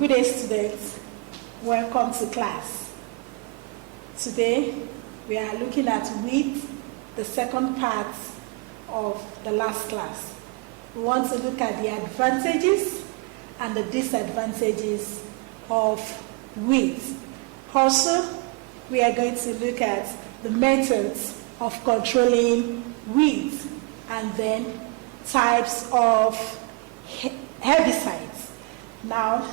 Good day, students. Welcome to class. Today, we are looking at wheat, the second part of the last class. We want to look at the advantages and the disadvantages of wheat. Also, we are going to look at the methods of controlling wheat and then types of herbicides. Now,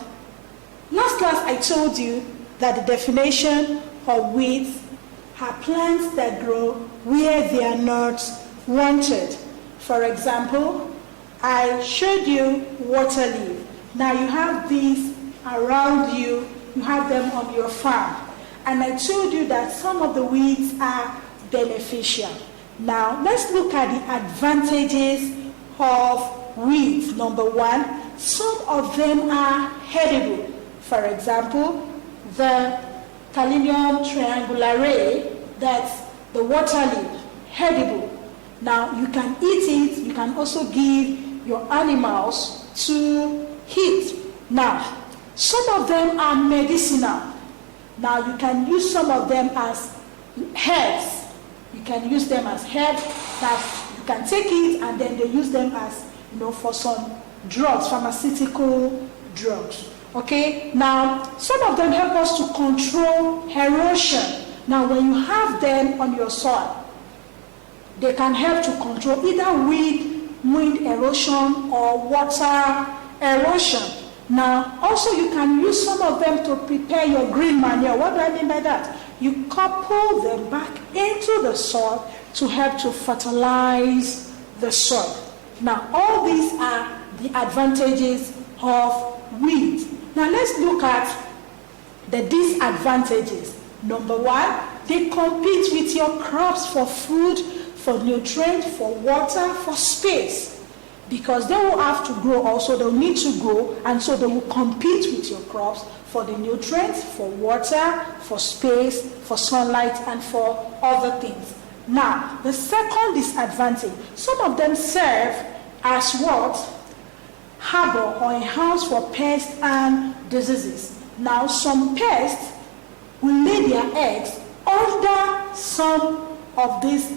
last class I told you that the definition of weeds are plants that grow where they are not wanted. For example, I showed you water leaf. Now you have these around you, you have them on your farm. And I told you that some of the weeds are beneficial. Now let's look at the advantages of weeds. Number one, some of them are edible. For example, the Calinium triangulare, that's the water leaf, edible. Now you can eat it, you can also give your animals to eat. Now, some of them are medicinal. Now you can use some of them as herbs. You can use them as herbs that you can take it and then they use them as, for some drugs, pharmaceutical drugs. Okay, now some of them help us to control erosion. Now when you have them on your soil, they can help to control either wind erosion or water erosion. Now also you can use some of them to prepare your green manure. What do I mean by that? You couple them back into the soil to help to fertilize the soil. Now all these are the advantages of weeds. Now let's look at the disadvantages. Number one, they compete with your crops for food, for nutrients, for water, for space. Because they will have to grow also, they'll need to grow, and so they will compete with your crops for the nutrients, for water, for space, for sunlight, and for other things. Now, the second disadvantage, some of them serve as what? Harbor or a house for pests and diseases. Now, some pests will lay their eggs under some of these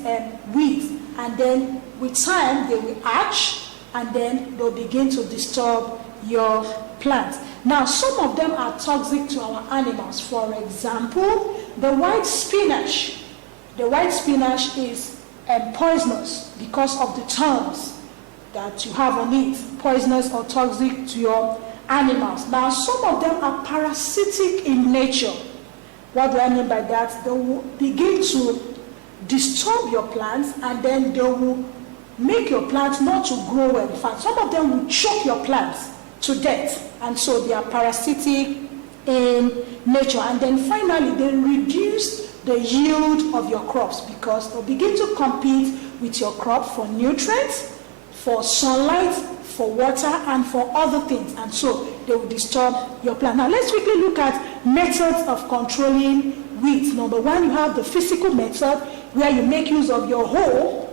weeds, and then with time they will hatch, and then they'll begin to disturb your plants. Now, some of them are toxic to our animals. For example, the white spinach. The white spinach is poisonous because of the thorns that you have on it, poisonous or toxic to your animals. Now, some of them are parasitic in nature. What do I mean by that? They will begin to disturb your plants, and then they will make your plants not to grow well. In fact, some of them will choke your plants to death, and so they are parasitic in nature. And then finally, they reduce the yield of your crops because they'll begin to compete with your crop for nutrients, for sunlight, for water, and for other things, and so they will disturb your plant. Now let's quickly look at methods of controlling weeds. Number one, you have the physical method where you make use of your hoe,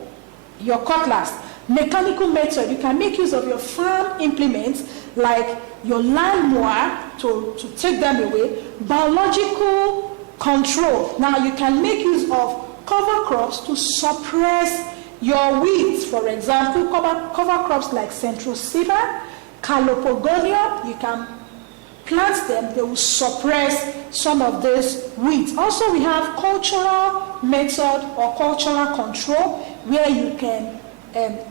your cutlass. Mechanical method, you can make use of your farm implements like your lawnmower to take them away. Biological control. Now you can make use of cover crops to suppress your weeds. For example, cover crops like Centrosema, Calopogonia, you can plant them, they will suppress some of these weeds. Also, we have cultural method or cultural control where you can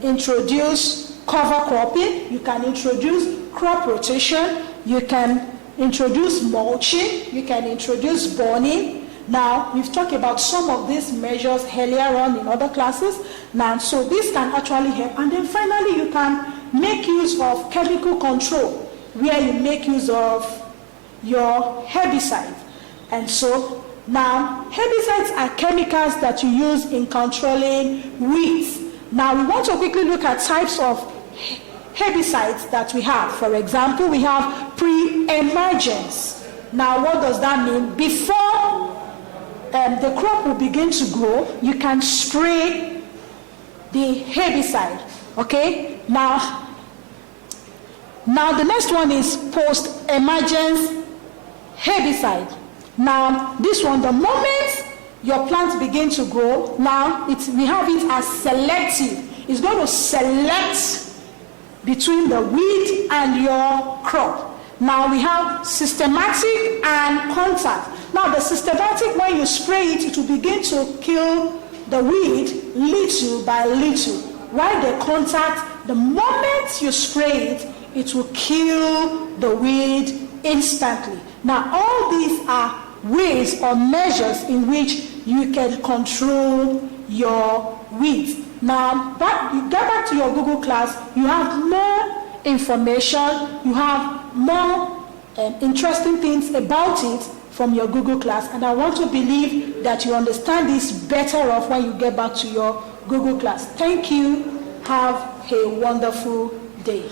introduce cover cropping, you can introduce crop rotation, you can introduce mulching, you can introduce burning. Now, we've talked about some of these measures earlier on in other classes. Now, so this can actually help. And then finally, you can make use of chemical control, where you make use of your herbicides. And so, now, herbicides are chemicals that you use in controlling weeds. Now, we want to quickly look at types of herbicides that we have. For example, we have pre-emergence. Now, what does that mean? Before the crop will begin to grow, you can spray the herbicide. Okay? Now, Now the next one is post-emergence herbicide. Now this one, the moment your plants begin to grow, now we have it as selective. It's going to select between the weed and your crop. Now we have systematic and contact. Now the systematic, when you spray it, it will begin to kill the weed little by little. While the contact, the moment you spray it, it will kill the weed instantly. Now all these are ways or measures in which you can control your weeds. Now, you get back to your Google class, you have more information, you have more interesting things about it from your Google class, and I want to believe that you understand this better off when you get back to your Google class. Thank you. Have a wonderful day.